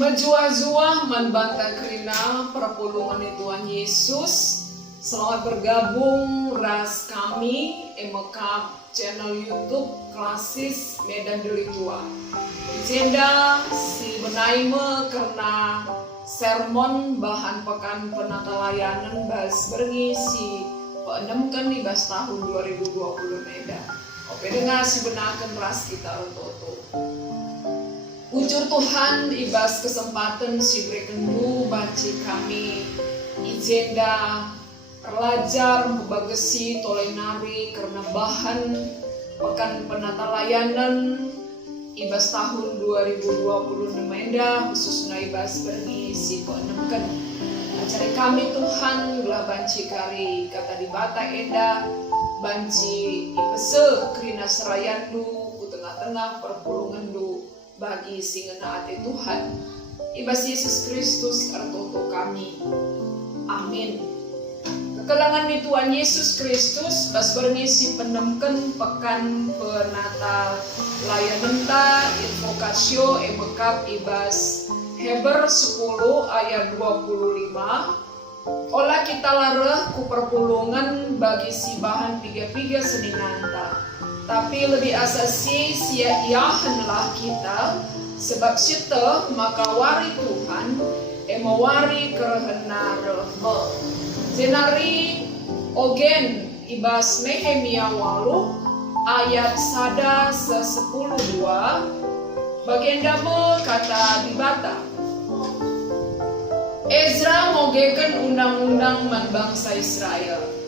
Menjua-jua membantah kerina perpulungan Tuhan Yesus. Selamat bergabung ras kami emekap channel YouTube Klasis Medan Deli Tua. Agenda si benaime karena sermon bahan pekan penata layanan bahas berngisi peenemkan di bas tahun 2020 Medan. Oke dengar si benakan ras kita untuk Ujur Tuhan ibas kesempatan si berekendu banci kami agenda pelajar membagasi tolenari karena bahan pekan penata layanan ibas tahun 2020 Menda khususnya ibas berngisi peenemkan acara kami Tuhan belah banci kari kata di bata eda banci ipese kerina serayandu ku tengah-tengah perpulungan du bagi singena ate Tuhan ibas Yesus Kristus artoto kami amin. Kekelangan di Tuhan Yesus Kristus bas berngisi penemken pekan penata layanan ta invokasio emekap ibas Heber 10 ayat 25 olah kita lareh ku perpulungan bagi si bahan piga-piga seninanta tapi lebih asasi sia iahanlah kita sebab syita maka wari Tuhan emawari kerehena releve jenari ogen ibas Nehemia 8 ayat sada se-10 2 bagian dame kata dibata Ezra mogekan undang-undang man bangsa Israel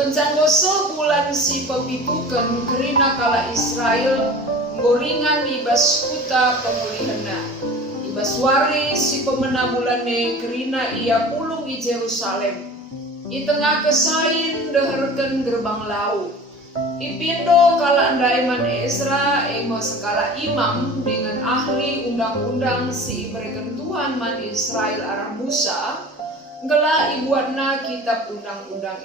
kencang goso bulan si pepitukan kerina kala Israel goringan ibas kuta pemulihana ibas wari si pemena bulane kerina ia pulung i Jerusalem i tengah kesain deherken gerbang lau ipindo kala andaiman Ezra emo sekala imam dengan ahli undang-undang si ibreken Tuhan man Israel arah Musa gela ibuatna kitab undang-undang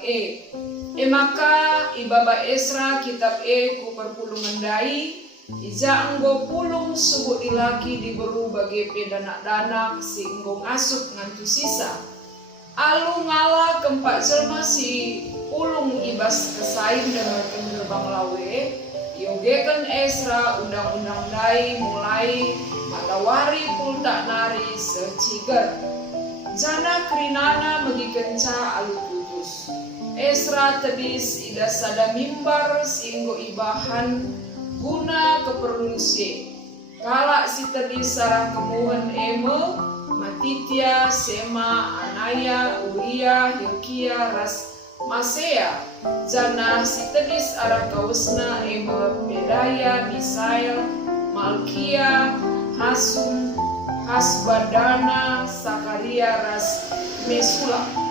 maka ibaba Ezra kitab ku perpulungan dai ija anggo pulung subuh ilaki diberu bagi pedanak-danak si enggo ngasup ngantu sisa alu ngala kempak jelma si pulung ibas kesain dengan gerbang lawe yogekan Ezra undang-undang dai mulai matawari pulta nari seciger jana krinana bagi kenca alu kudus Ezra tebis ida sada mimbar singgo ibahan guna keperluan si kala si tebis sarang kemuhan emo Matitya, Sema, Anaya, Uria, Hilkia, Ras, Masea jana si tebis arah kausna emo Bedaya, Misael, Malkia, Hasum, Hasbadana, Sakaria, Ras, Mesula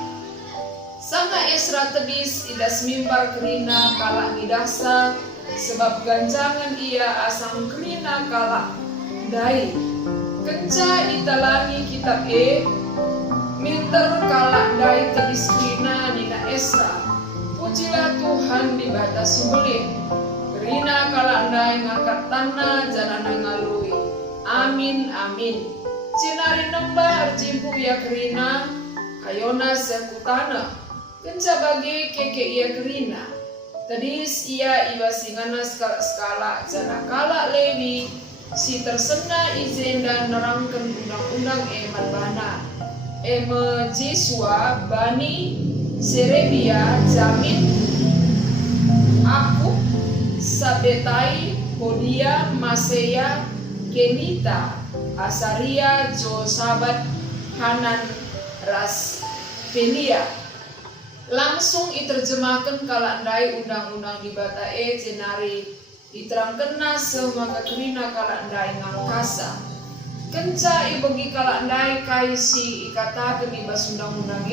Sanga Ezra tebis idas mimbar kerina kala ngidasa sebab ganjangan ia asam kerina kala dai kenca italangi kitab minter kala dai tebis kerina nina Ezra pujilah Tuhan di batas subelit kerina kala dai ngangkat tanah janana ngalui amin amin cinari nembah arjimpu ya kerina ayona sekutana kenca bagi keke ia kerina tadis ia iba singana skala jana kala Lewi si tersena izin dan nerangkan undang-undang manbana Jesua Bani Serebia Jamin Aku Sabetai Hodia Maseya Kenita Asaria Josabat Hanan Ras Pelia langsung diterjemahkan kala andai undang-undang di bata jenari diterangkena semaka kerina kala andai ngangkasa kenca ibagi kala andai kaisi ikatakan ibas undang-undang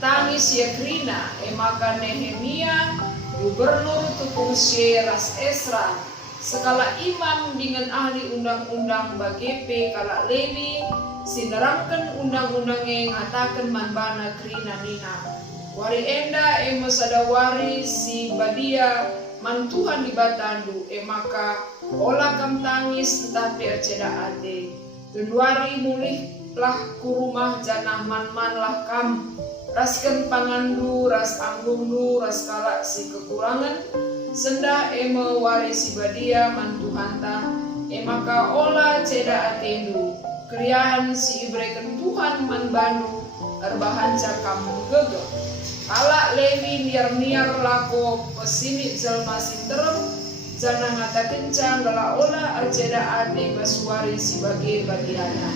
tangis ya kerina maka Nehemia gubernur tukung Ras Ezra sekala imam dengan ahli undang-undang bagi kala Lewi sinerangkan undang-undangnya ngatakan manbana kerina nina wari enda sada wari si badia mantuhan di batandu maka olah kam tangis entah perceda ate Januari mulihlah ku rumah janah man-man lah kam. Rasken pangandu, ras anggungdu, ras kalak si kekurangan. Sendah eme wari si badia man Tuhanta. Maka olah ceda atendu. Kriahan si ibreken Tuhan man bandu. Erbahan cakam gege. Kalak lewi niar-niar lako pesini jelma sinterem. Jana ngata kencang gala olah arceda ade basuari si bage badiana.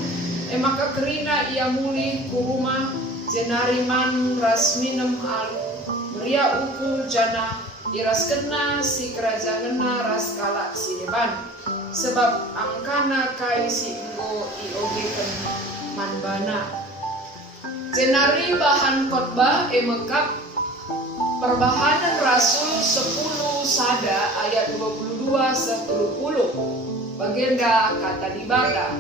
Maka kerina ia mulih ku rumah. Jenariman ras minem alu meria uku jana iras kena si kerajangena ras kalak si deban sebab angkana kai si enggo iogeken manbana. Jenari bahan khotbah emekap perbahanan Rasul 10 Sada ayat 22-30 bagenda kata dibata.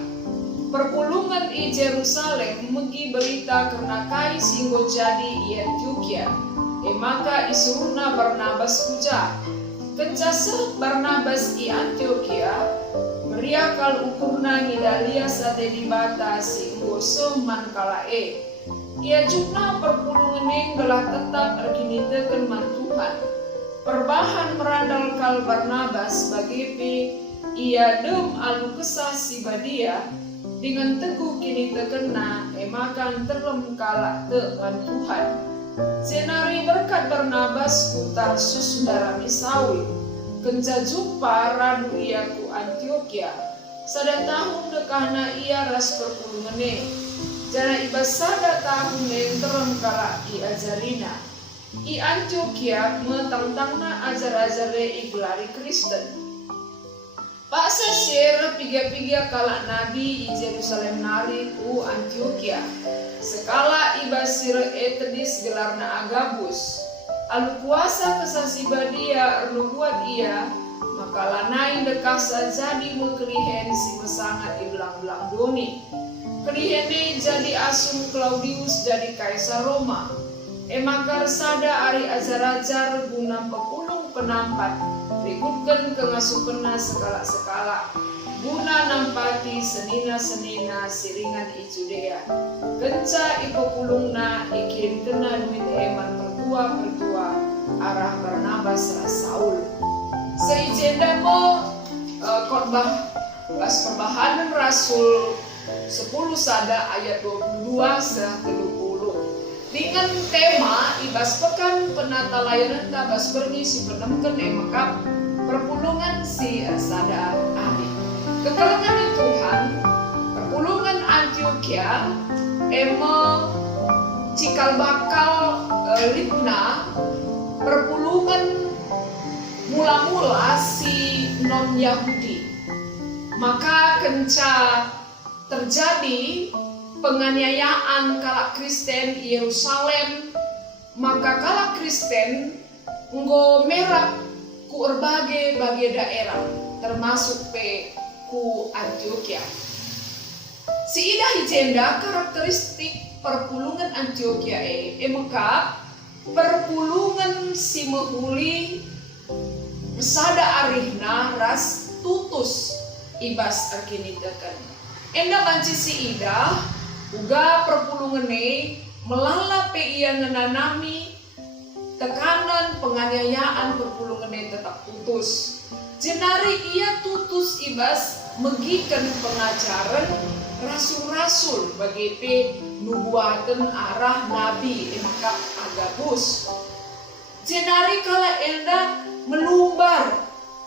Perpulungan i Jerusalem megi berita karena kai singgo jadi i Antioquia. Maka isuruna Barnabas kuja. Kencase Barnabas i Antioquia meriakal ukurna ngidalia sate dibata singgo seman kalae. Ia jukna perpulungan gelah tetap erkinitekan man Tuhan. Perbahan merandal kal Barnabas bagi ia dem alu kesah si badia. Dengan teguh kini terkena, emakan terlem kalak teman Tuhan. Senari berkat Barnabas ku Tarsus darami Saul. Kenca jumpa radu ia ku Antioquia. Sada tahun dekahna ia ras perpulungane. Jana ibas sada tahun yang terlem kalak i ajarina. I Antioquia metang-tangna ajar-ajare i gelari Kristen. Paksa share piga-piga kalak nabi i Jerusalem nari ku Antioquia. Sekala ibasir etedis gelarna Agabus. Alu kuasa kesasi badia ernu buat ia. Maka lanai dekasa jadi mekelihen si mesangat i belang-belang doni. Kelihene jadi asum Claudius jadi kaisar Roma. Emakar sada ari ajar-ajar guna pepulung penampat. Rikutkan kengasupena sekala-sekala guna nampati senina-senina siringan i Judea. Kenca ipepulungna ikirim kena duit eman pertua arah Barnabas ras Saul. Seijenda mo khotbah pas perbahanan Rasul 10 Sada ayat 22-30 dengan tema ibas pekan penata layanan tabas pergi si penemken emakap perpulungan si Sada Adi. Kekelengan Tuhan perpulungan Antioquia emo cikal bakal Libna perpulungan mula-mula si non Yahudi. Maka kenca terjadi penganiayaan kalak Kristen Yerusalem, maka kalak Kristen nggo merah ku berbagai daerah termasuk ku Antioquia. Si ida hijenda karakteristik perpulungan Antioquia maka perpulungan si mehuli sada arihna ras tutus ibas arkinitekan. Enda banci si ida uga perpulungane melalape ia ngenanami tekanan penganiayaan perpulungane tetap putus. Jenari ia tutus ibas megikan pengajaran rasul-rasul bagi nubuatan arah nabi maka Agabus. Jenari kala enda melumbar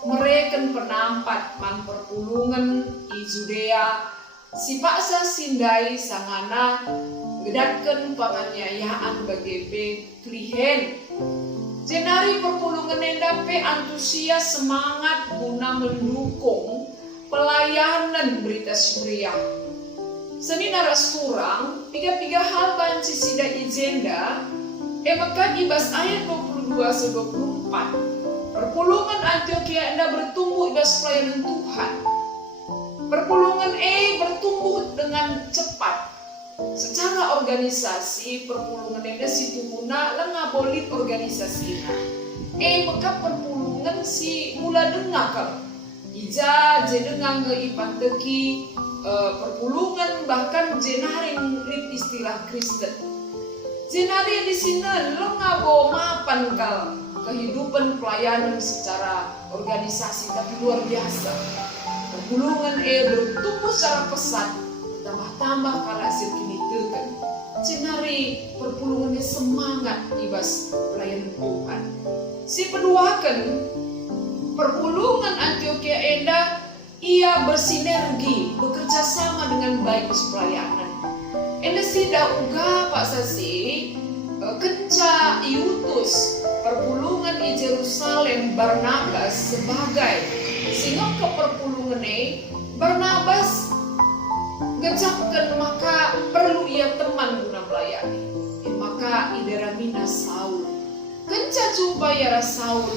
mereken penampat man perpulungan i Judea. Si paksa sindai sangana gedatken penganiayaan bagi klihen. Jenari perpulungan endape antusias semangat guna mendukung pelayanan berita Suriah. Seni naras kurang 3 hal banci sida ijenda maka ibas ayat 22-24. Perpulungan Antioquia enda bertumbuh ibas pelayanan Tuhan. Perpulungan bertumbuh dengan cepat. Secara organisasi perpulungan enda situ guna lengabolit organisasinya. Maka perpulungan si mula dengar ija je dengar nge ipanteki perpulungan bahkan jenaring istilah Kristen. Jenari di sini lengabo mapan kal kehidupan pelayanan secara organisasi tapi luar biasa. Perpulungan bertumbuh secara pesat, tambah-tambah kala kini tekan. Jenari perpulungannya semangat ibas pelayanan Tuhan. Si peduakan perpulungan Antioquia Enda ia bersinergi, bekerja sama dengan baik pelayanan. Enda sida uga Pak Sasi kenca iutus perpulungan di Yerusalem Barnabas sebagai singo ke perpulungan Barnabas gejapkan maka perlu ia teman guna melayani. Maka ideramina Saul kenca jumpa ya Saul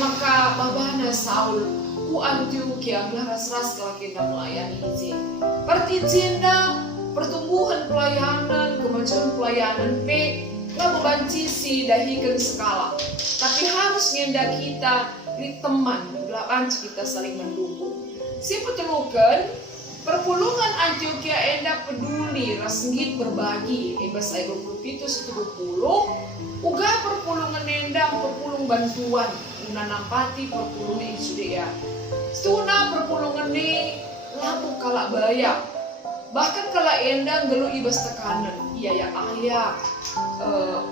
maka babana Saul ku Antioquia ras-ras kelakina melayani ije parti jenda pertumbuhan pelayanan, kemajuan pelayanan lalu banci si dahikan skala. Tapi harus ngenda kita di teman, banci kita saling mendukung. Si petelukan perpulungan Antioquia Enda peduli rasngit berbagi ebas ay 20 uga perpulungan Enda perpulung bantuan nampati perpulungan Judea. Stuna perpulungan ni labu kalak bayak. Bahkan kalau endang gelu ibas tekanan, iya ya ayah,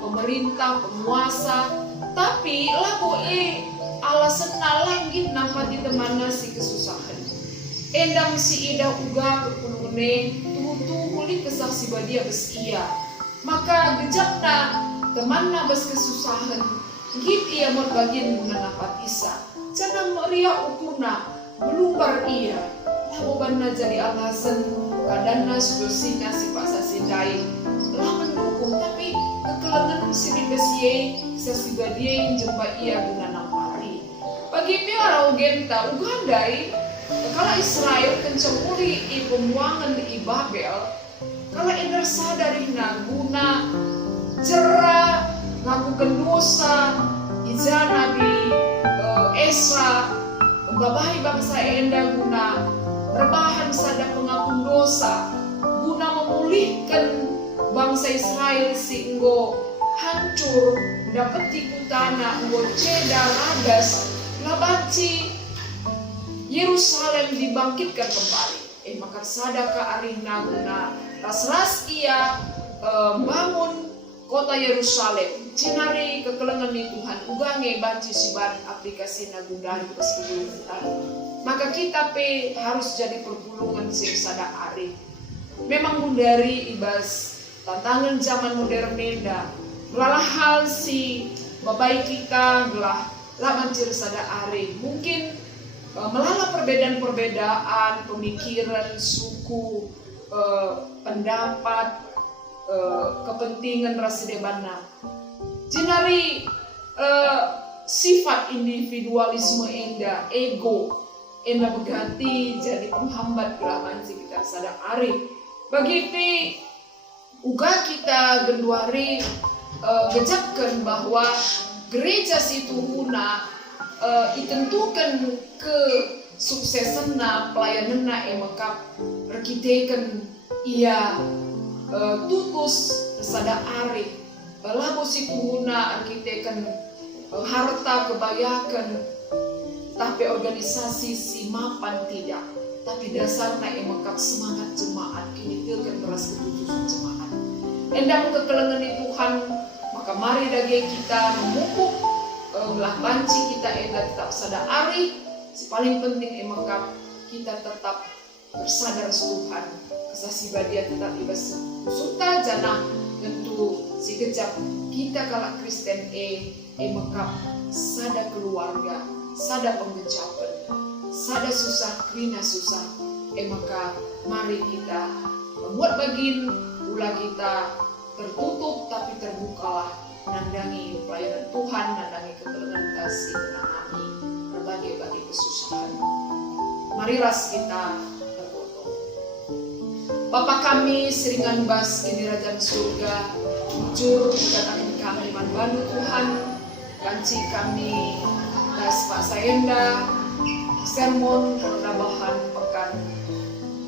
pemerintah, penguasa, tapi laku alasan langgit nampak di temana si kesusahan. Endang si ida uga perpulungan tuh kulit kesaksi badia bes iya. Maka gejapna temana bes kesusahan, git ia mau bagian guna nampak isa. Jangan meria ukurna belumbar iya. Lalu bana jadi alasan kadang solusinya si Pak Sasindai lah mendukung tapi kekelengan sini besie sasi badie jempa ia dengan nampari bagi piara ugenta ugandai kalau Israel kencemuri i pembuangan di Babel kalau ender sadari guna jera ngakukan dosa ijana di Esra membabahi bangsa enda guna berbahan sadar pengakun dosa guna memulihkan bangsa Israel sehingga hancur dapat tikutana nggo ceda ragas labanci Yerusalem dibangkitkan kembali maka sadaka arina guna ras-ras ia bangun kota Yerusalem cinari kekelengan di Tuhan ugange banci siban aplikasi nagundari pesebulutan maka kita harus jadi perpulungan sing sada ari memang gundari ibas tantangan zaman modern menda gelalah hal si babai kita gelah laman sada ari mungkin melala perbedaan-perbedaan pemikiran suku pendapat kepentingan rasi debana jenari sifat individualisme ego enda berganti jadi penghambat gelaman si kita sadar ari begitu uga kita genduari gejapkan bahwa gereja situ huna ditentukan ke suksesna pelayananna emekap rekitekan ia tutus sada ari lagu situ huna arkitekan harta kebayakan tapi organisasi si mapan tidak tapi dasarnya emekap semangat jemaat kini tilkan beras keputusan jemaat endang kekelengan di Tuhan maka mari dage kita memupuk belah banci kita enda tetap sadar ari si paling penting emekap kita tetap bersadar Tuhan kesasi badia tetap ibas suta jana tentu si kejap kita kalak Kristen emekap sada keluarga sada penggecapan, sada susah, krina susah. Maka mari kita membuat bagin ulah kita tertutup tapi terbukalah nandangi pelayanan Tuhan, nandangi ketelengan kasih menangani berbagai-bagai kesusahan. Mari ras kita berfoto. Bapa kami seringan bas di kerajaan surga, jujur katakan kami manbantu Tuhan, kanci kami das Pak Saenda sermon karena bahan pekan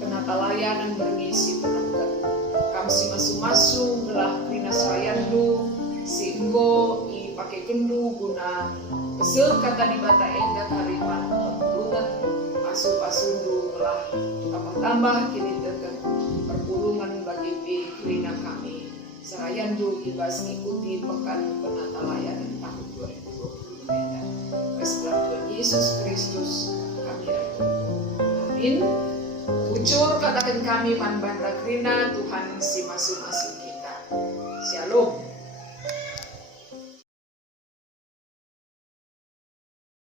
penatalayanan berngisi penangkan kam si masu-masu belah krina sayandu si enggo i pake kendu guna kesel kata di bata endah kariman perpulungan asu-asundu belah tambah kini deket perpulungan bagi krina kami serayandu ibas ikuti pekan penatalayanan tahun 2020 medan. Tuhan Yesus Kristus kami berdoa. Amin. Ucur katakan kami man banda krina Tuhan si masu-masu kita. Shalom.